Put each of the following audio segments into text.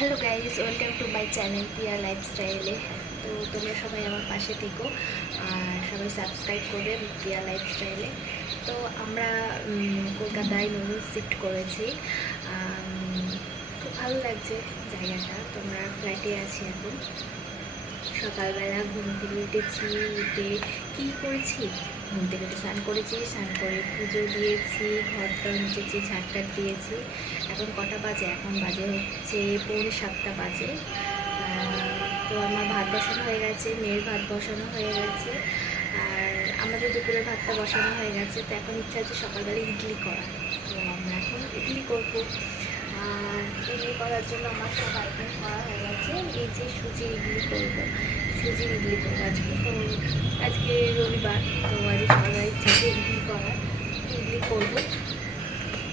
Hello guys, welcome to my channel Piya লাইফস্টাইলে। তো তোমরা সবাই আমার পাশে থেকো আর সবাই সাবস্ক্রাইব করবে পিয়া লাইফস্টাইলে। তো আমরা কলকাতায় নতুন শিফট করেছি। খুব ভালো লাগছে জায়গাটা। তোমরা ফ্ল্যাটে আছি এখন। সকালবেলা ঘুম থেকে উঠেছি, উঠে কী করেছি, ঘুম থেকে উঠে স্নান করেছি, স্নান করে পুজো দিয়েছি, ঘর টর মুছেছি, ঝাড়টার দিয়েছি। এখন কটা বাজে? এখন বাজে হচ্ছে 6:45 বাজে। তো আমার ভাত বসানো হয়ে গেছে, মেয়ের ভাত বসানো হয়ে গেছে, আর আমাদের দুপুরের ভাতটা বসানো হয়ে গেছে। তো এখন ইচ্ছা হচ্ছে সকালবেলা ইডলি করা। তো আমরা এখন ইডলি করবো। আর ইডলি করার জন্য আমার সব আইটেম করা হয়ে গেছে। এই যে সুজির ইডলি করবো, সুজির ইডলি করবো আজকে। তো আজকে রবিবার, তো আজকে সকালবেলা ইচ্ছা আছে ইডলি করার, ইডলি করবো।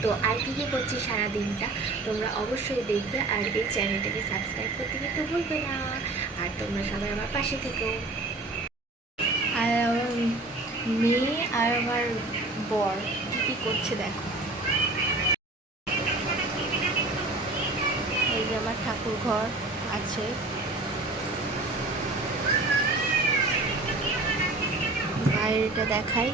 তো আর কী কী করছি সারাদিনটা তোমরা অবশ্যই দেখবে, আর এই চ্যানেলটাকে সাবস্ক্রাইব করতে কিন্তু ভুলবে না। আর তোমরা সবাই আমার পাশে থেকো। আর আমার মেয়ে আর আমার বর কী কী করছে দেখো। এই যে আমার ঠাকুর ঘর আছে, বাইরেটা দেখাই।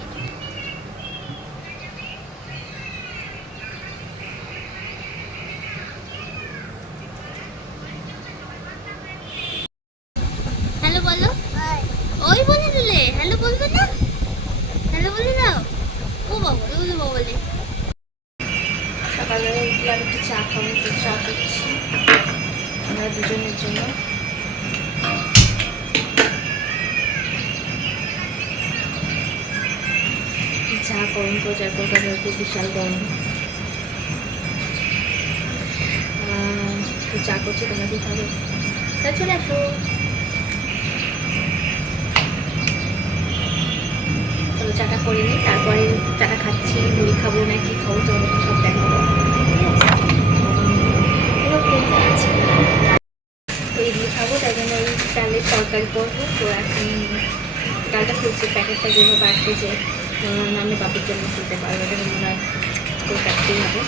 হ্যালো বলো। ওই বলে দিলে হ্যালো বলবে না? হ্যালো বলে দাও। ও বাবা, বলে বাবা বলে। সকালে উঠলাম, একটু চা খাবো, একটু চা করছি আমরা দুজনের জন্য। চা গরম প্রচার কলকাতাতে বিশাল গরম। তো চা করছি, তোমরা কি খাবে? তা চলে আসো। চলো চাটা করে নিই, তারপরে চাটা খাচ্ছি, মুড়ি খাবো না কি খাবো তোমাদের সব দেখাবো, ঠিক আছে? তো ইডলি খাবো, তাই জন্য ওই ডালের তরকারি করবো। তো এখন ডালটা খুলছি, প্যাকেটটা যেভাবে বাড়তে যে আমি বাপির জন্য খুলতে পারবো, এটা আমরা করে কাটতেই হবে।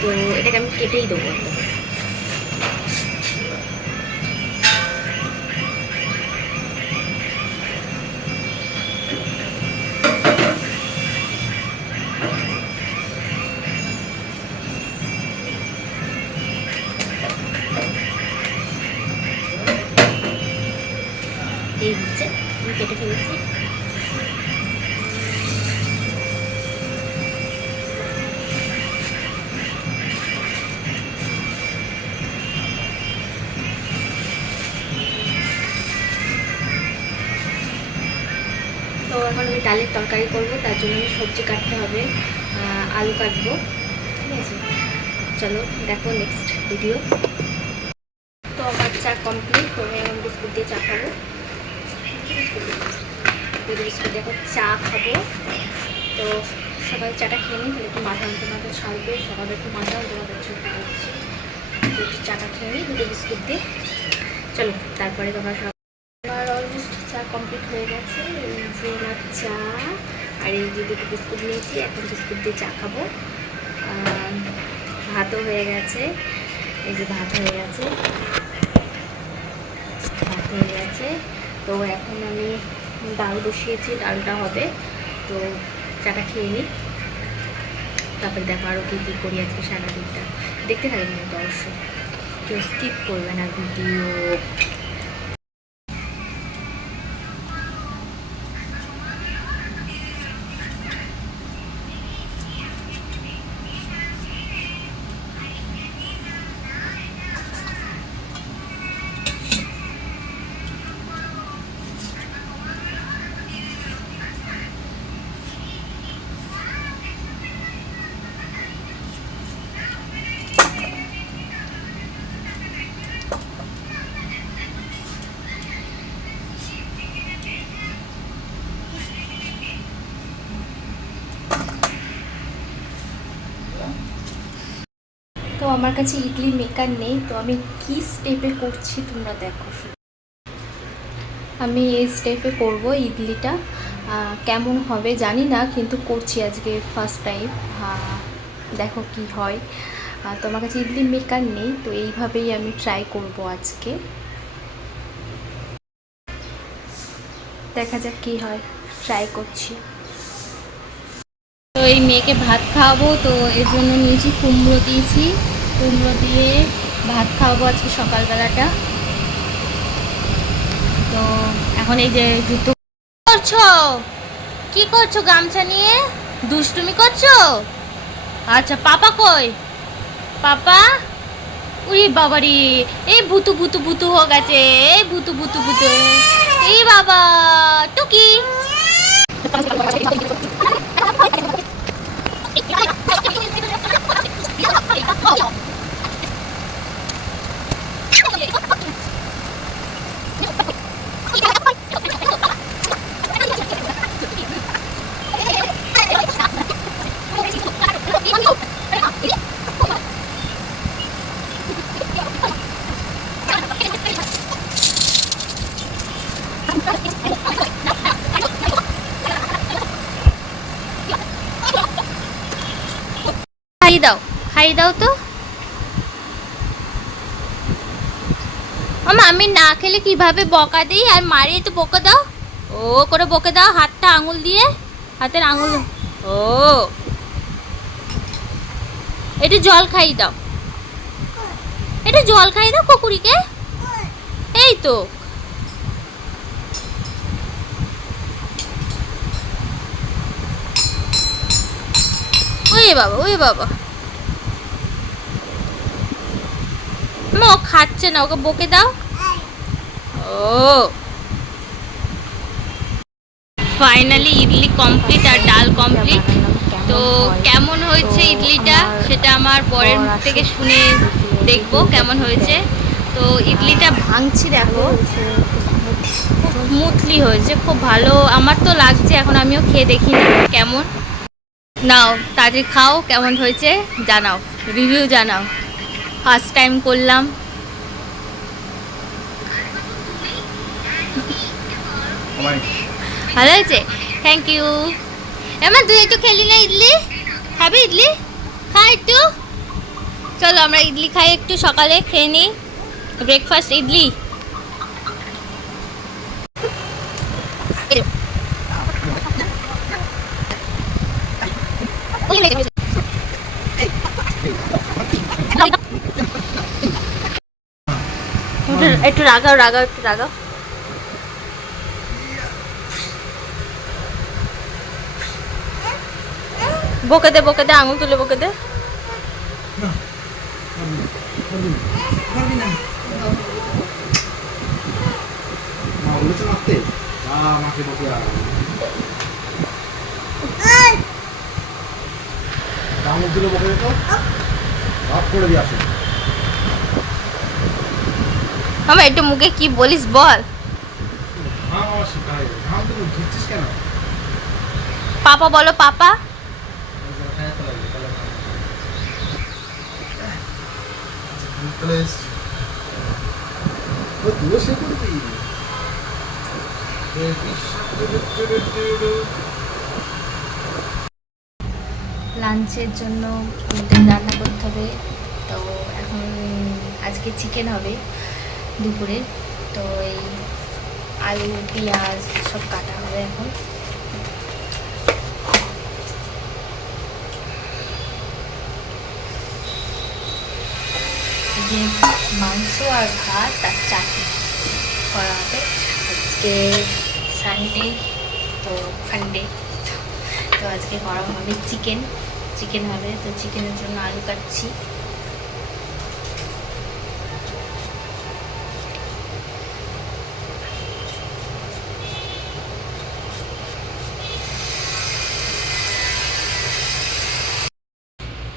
তো এটাকে আমি কেটেই দেবো একটা। এই হচ্ছে আমি কেটে ফেলেছি। তো এখন আমি ডালের তরকারি করবো, তার জন্য আমি সবজি কাটতে হবে, আলু কাটবো, ঠিক আছে? চলো দেখো নেক্সট ভিডিও। তো আমার চা কমপ্লিট, তো আমি এখন বিস্কুট দিয়ে চা খাবো। বিস্কুট দেখো চা খাবো। তো সবাই চাটা খেয়ে নিই, তাহলে একটু মাথা ছাড়বে, সকালে একটু মাথা তোমাদের ছুটি করছি। একটু চাটা খেয়ে নিই দুটো বিস্কুট দিয়ে। চলো তারপরে তোমরা সব। আমার অলমোস্ট চা কমপ্লিট হয়ে গেছে। এই যে আমার চা, আর এই যে দুটো বিস্কুট নিয়েছি, এখন বিস্কুট দিয়ে চা খাবো। ভাতও হয়ে গেছে, এই যে ভাত হয়ে গেছে, ভাত হয়ে গেছে। তো এখন আমি ডাল বসিয়েছি, ডালটা হবে। তো চাটা খেয়ে নিই, তারপরে দেখো আরও কী কী করি আজকে সারাদিনটা। দেখতে থাকবেন কিন্তু অবশ্যই, কেউ স্কিপ করবে না ভিডিও। তো আমার কাছে ইডলি মেকার নেই, তো আমি কি স্টেপে করছি তোমরা দেখো। আমি এই স্টেপে করব ইডলিটা, কেমন হবে জানি না, কিন্তু করছি আজকে ফার্স্ট টাইম। দেখো কি হয়। তো আমার কাছে ইডলি মেকার নেই, তো এইভাবেই আমি ট্রাই করব আজকে। দেখা যাক কী হয়, ট্রাই করছি। তো এই মেয়েকে ভাত খাওয়াবো, তো এর জন্য নিয়েছি কুমড়ো দিয়েছি, কুমড়ো দিয়ে ভাত খাওয়াবো আজকে সকালবেলাটা। তো এখন এই যে জুতো করছো, কি করছো গামছা নিয়ে, দুষ্টুমি করছো? আচ্ছা পাপা কই? পাপা উরি বাবারি, এই ভুতু ভুতু ভুতু হয়ে গেছে, এই ভুতু ভুতু ভুতু, এই বাবা টুকি। খাইয়ে দাও, খাইয়ে দাও তো। আমি না খেলে কিভাবে বকা দিই, আর মারিয়ে তো বকে দাও, ও করে বকে দাও হাতটা আঙুল দিয়ে, হাতের আঙুল। ও একটু জল খাইয়ে দাও, একটু জল খাইয়ে দাও কুকুরিকে, এই তো। ওই বাবা, ওই বাবা, ও খাচ্ছে না, ওকে বকে দাও। ও ফাইনালি ইডলি কমপ্লিট আর ডাল কমপ্লিট। তো কেমন হয়েছে ইডলিটা সেটা আমার বরের মুখ থেকে শুনে দেখবো কেমন হয়েছে। তো ইডলিটা ভাঙছি দেখো, খুব স্মুথলি হয়েছে, খুব ভালো আমার তো লাগছে। এখন আমিও খেয়ে দেখিনি কেমন। নাও তাড়াতাড়ি খাও, কেমন হয়েছে জানাও, রিভিউ জানাও। ফার্স্ট টাইম করলাম। ভালো হয়েছে, থ্যাংক ইউ। এমন তুই একটু খেলি না ইডলি, খাবি ইডলি? খা একটু, চলো আমরা ইডলি খাই একটু, সকালে খেয়ে নিই ব্রেকফাস্ট ইডলি। একটু রাগাও, রাগাও, একটু রাগাও। বকে দে, বকে দে, আঙুল তুলে বকে দে। আমার একটু মুখে কি বলিস বল। পাপা বলো, পাপা। লাঞ্চের জন্য আমাদের রান্না করতে হবে। তো এখন আজকে চিকেন হবে দুপুরে। তো এই আলু পেঁয়াজ সব কাটা হবে এখন। যে মাংস আর ভাত আর চাটনি করা হবে। আজকে সানডে, তো ফান্ডে, তো আজকে করা হবে চিকেন হবে। তো চিকেনের জন্য আলু কাটছি।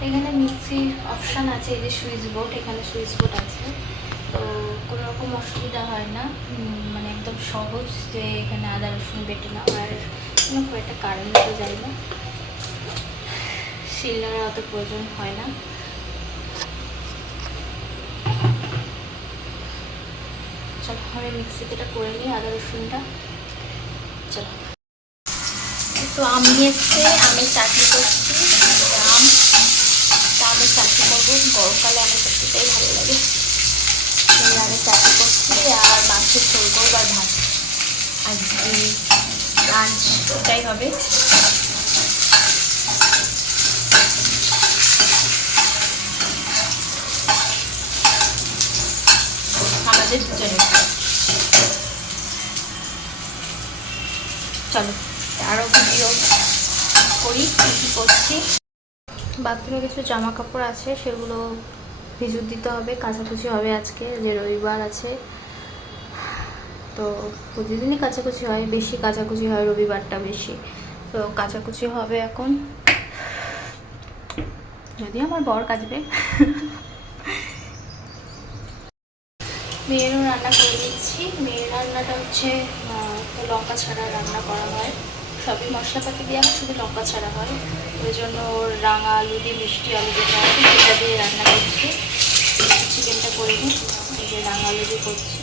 এখানে মিক্সির অপশান আছে, এই যে সুইচ বোর্ড, এখানে সুইচ বোর্ড আছে। তো কোনো রকম অসুবিধা হয় না, মানে একদম সহজ যে এখানে আদা রসুন বেটে না, আর খুব একটা কারেন্ট তো যায় না, শিলনোড়ার অত প্রয়োজন হয় না। চলো আমি মিক্সিতে এটা করে নিই আদা রসুনটা। চলো, একটু আম নিয়ে এসছে, আমের চাটনি করছি। আমের চাটনি করবো। দেখুন গরমকালে আমার সত্যিটাই ভালো লাগে। আমি চাকরি করছি আর মাছের ঝোল করবো আর ভাত। আজকে লাঞ্চ ওটাই হবে। আমাদের দুজনে। চলো আরও ভিডিও করি কী করছি। বাথরুমে কিছু জামা কাপড় আছে, সেগুলো ভিজুর দিতে হবে, কাচাকুচি হবে আজকে, যে রবিবার আছে তো প্রতিদিনই কাচাকুচি হয়, বেশি কাচাকুচি হয় রবিবারটা বেশি, তো কাচাকুচি হবে এখন, যদি আমার বর কাচবে। মেয়েরও রান্না করে দিচ্ছি। মেয়ের রান্নাটা হচ্ছে লঙ্কা ছাড়া রান্না করা হয়, সবই মশলাপাতি দেওয়া হয়, শুধু লঙ্কা ছাড়া হয়। ওই জন্য ওর রাঙা আলু দিয়ে মিষ্টি আলু যেটা আছে সেটা দিয়ে রান্না করছি। চিকেনটা করে নিই, এই যে রাঙা আলু দিয়ে করছি।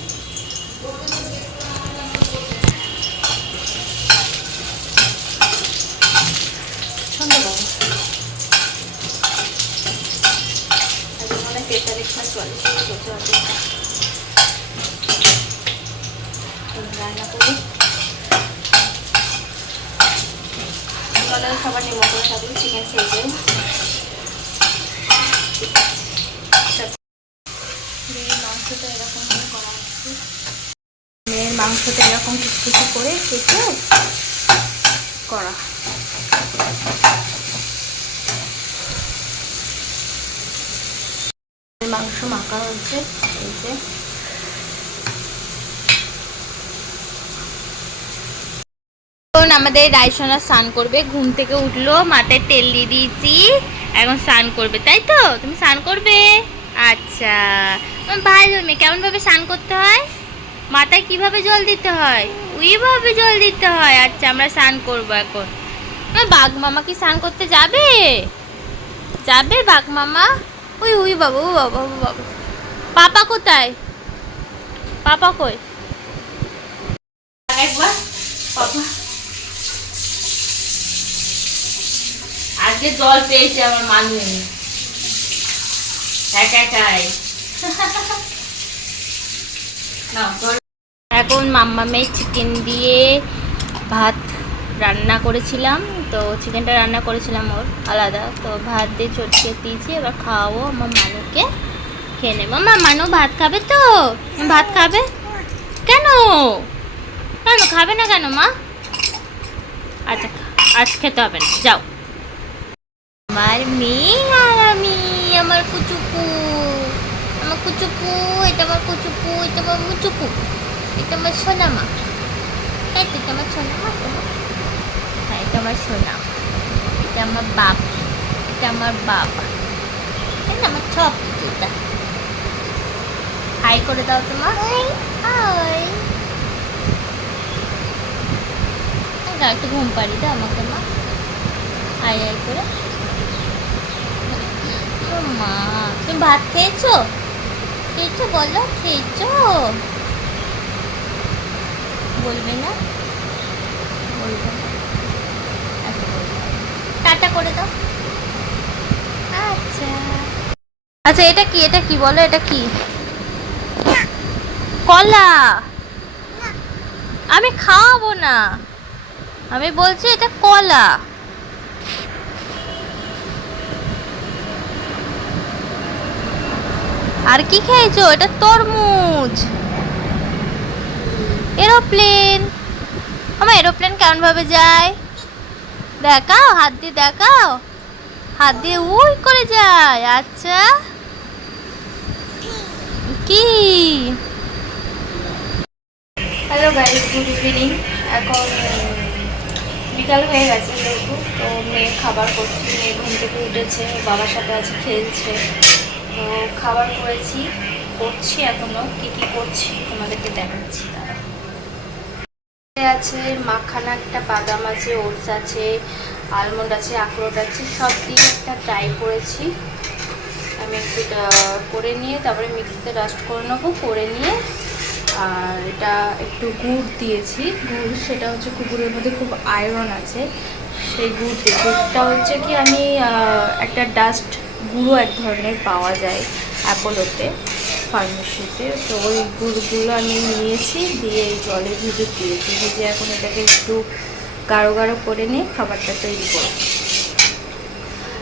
সুন্দর মানে 43-44 চলছে রান্না করি। সবার নিমন্ত্রণ থাকলে চিকেন খেয়ে যাই। মেয়ের মাংসটা এরকম করা হচ্ছে, মেয়ের মাংসটা এরকম কিছু করে কেটে করা। মাংস মাখা হচ্ছে, এই যে এখন আমাদের রায়সোনা স্নান করবে, ঘুম থেকে উঠলো, মাথায় তেল দিয়ে দিয়েছি, এখন স্নান করবে। তাই তো? তুমি স্নান করবে? আচ্ছা ভালো মেয়ে। কেমন ভাবে স্নান করতে হয়? মাথায় কিভাবে জল দিতে হয়? ওইভাবে জল দিতে হয়। আচ্ছা আমরা স্নান করবো এখন। বাঘ মামা কি স্নান করতে যাবে? যাবে বাঘ মামা? ওই ওই বাবা, ও বাবা, ও বাবা। পাপা কোথায়? পাপা কই? একবার পাপা আজকে জল পেয়েছে আমার মানুষ একাই। এখন মাম্মামের চিকেন দিয়ে ভাত রান্না করেছিলাম, তো চিকেনটা রান্না করেছিলাম ওর আলাদা, তো ভাত দিয়ে চটকে দিয়েছি। এবার খাওয়াবো আমার মানুকে, খেয়ে নেবো। আমার মানু ভাত খাবে তো? ভাত খাবে? কেন কেন খাবে না কেন মা? আচ্ছা আজ খেতে হবে না, যাও। আমার মেয়ে আর আমি, আমার কুচুকু, আমার কুচুকু, এটা আমার কুচুকু, এটা আমার মুচুকু, এটা আমার সোনামা, এটা আমার সোনামা, হ্যাঁ এটা আমার সোনা, এটা আমার বাপ, এটা আমার বাবা, এটা আমার সব কিছুটা। হাই করে দাও তোমার, হাই। একটু ঘুম পাড়ি দাও আমাকে মা, হাই হাই করে। মা তুমি ভাত খেয়েছো? খেয়েছো বলো, খেয়েছো? বলবে না? বলবে না, টাটা করে দাও। আচ্ছা আচ্ছা এটা কি, এটা কি বলো, এটা কি? কলা? আমি খাওয়াবো না, আমি বলছি এটা কলা। আর কি খেয়েছো? এটা তরমুজ। এরোপ্লেন। আমার এরোপ্লেন কেমন ভাবে যায় দেখাও, হাত দিয়ে দেখাও, হাত দিয়ে উই করে যায়। আচ্ছা কি? Hello guys, good evening. এখন বিকাল হয়ে গেছে যেহেতু, তো মেয়ে খাবার করছি, মেয়ে ঘুম থেকে উঠেছে, বাবার সাথে আছে খেলছে, তো খাবার করেছি, করছি এখনো, কি কি করছি তোমাদেরকে দেখাচ্ছি। তারা আছে মাখানা, একটা বাদাম আছে, ওটস আছে, আলমন্ড আছে, আখরোট আছে, সব দিয়ে একটা ট্রাই করেছি আমি। একটু করে নিয়ে তারপরে মিক্সিতে ডাস্ট করে নেবো, করে নিয়ে আর এটা একটু গুড় দিয়েছি। গুড় সেটা হচ্ছে কুকুরের মধ্যে খুব আয়রন আছে, সেই গুড় দিয়ে। গুড়টা হচ্ছে কি আমি একটা ডাস্ট গুঁড়ো এক ধরনের পাওয়া যায় অ্যাপোলোতে, ফার্মেসিতে। তো ওই গুড়গুলো আমি নিয়েছি, দিয়ে এই জলে ভিজে দিয়েছি। ভিজে এখন এটাকে একটু গাঢ় গাঢ় করে নিয়ে খাবারটা তৈরি করব।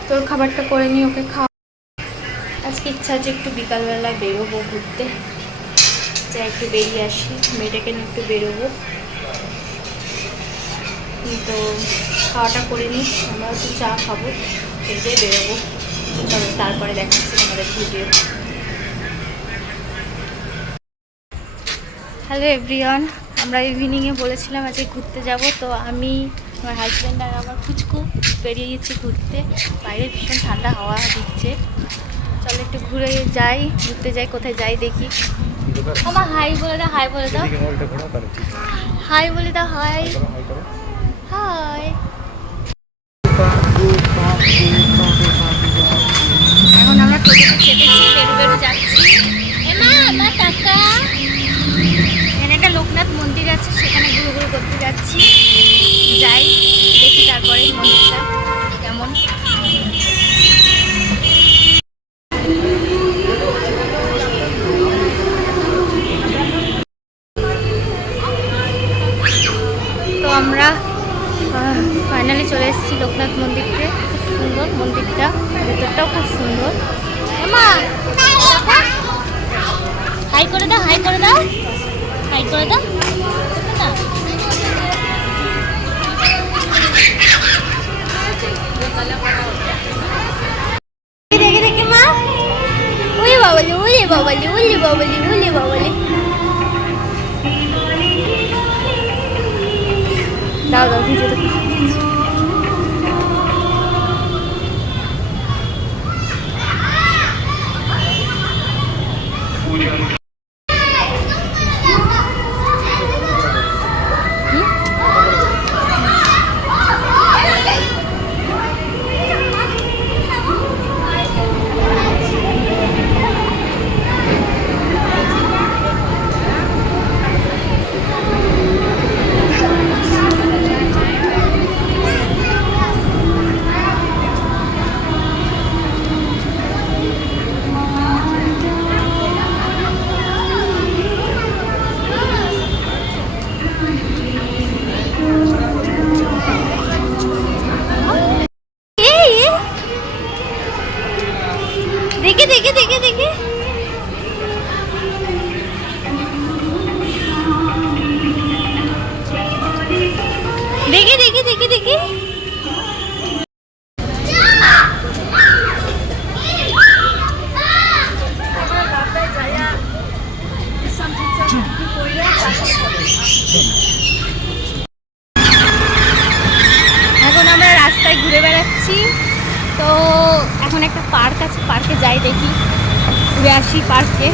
তো খাবারটা করে নিয়ে ওকে খাওয়া। আজকে ইচ্ছা আছে একটু বিকালবেলা বেরোবো ঘুরতে, যা একটু বেরিয়ে আসি, মেয়েটাকে নিয়ে একটু বেরোবো। তো খাওয়াটা করে নিই, আমরা একটু চা খাবো, খেয়ে বেরোবো। চলো তারপরে দেখাচ্ছি আমাদের ভিডিও। হ্যালো এভরিওয়ান, আমরা ইভিনিংয়ে বলেছিলাম আজকে ঘুরতে যাব। তো আমি, আমার হাজব্যান্ড আর আমার ফুচকু বেরিয়ে গেছি ঘুরতে। বাইরে ভীষণ ঠান্ডা হাওয়া দিচ্ছে। চলো একটু ঘুরে যাই, ঘুরতে যাই, কোথায় যাই দেখি। আমার হাই বলে দাও, হাই বলে দাও, হাই বলে দাও, হাই হাই। এখন আমরা টোটোতে চেপেছি, বেরু বেরু যাচ্ছি। আমার টাকা, এখানে একটা লোকনাথ মন্দির আছে, সেখানে ঘুরু ঘুরু করতে যাচ্ছি। যাই দেখি তারপরে মন্দিরটা কেমন। তো আমরা ফাইনালি চলে এসেছি লোকনাথ মন্দিরতে। খুব সুন্দর মন্দিরটা, ভেতরটাও খুব সুন্দর। মা হাই করে দাও, হাই করে দাও, হাই করে দাও না। দেখে দেখে মা, ওলে বাবালি, ওলে বাবালি, ওলে বাবালি, ওলে বাবালি। দাও দাও ভিডিও দেখো। দেখে দেখে দেখে দেখে দেখে দেখে দেখে দেখে এখন আমরা রাস্তায় ঘুরে বেড়াচ্ছি। তো এখন একটা পার্ক আছে, পার্কে যাই দেখি, ঘুরে আসি পার্কে।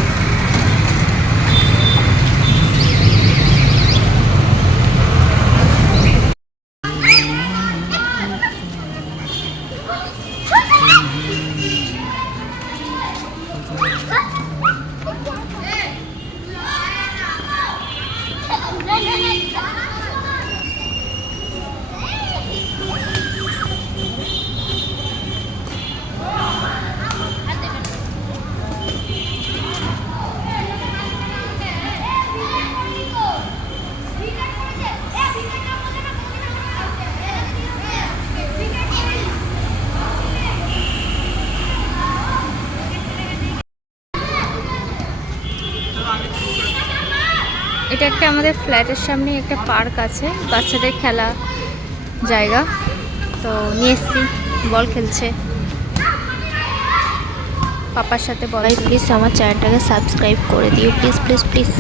এটা একটা আমাদের ফ্ল্যাটের সামনে একটা পার্ক আছে, বাচ্চাদের খেলা জায়গা। তো নিয়ে এসছি, বল খেলছে পাপার সাথে। বলাই প্লিজ আমার চ্যানেলটাকে সাবস্ক্রাইব করে দিও, প্লিজ প্লিজ প্লিজ।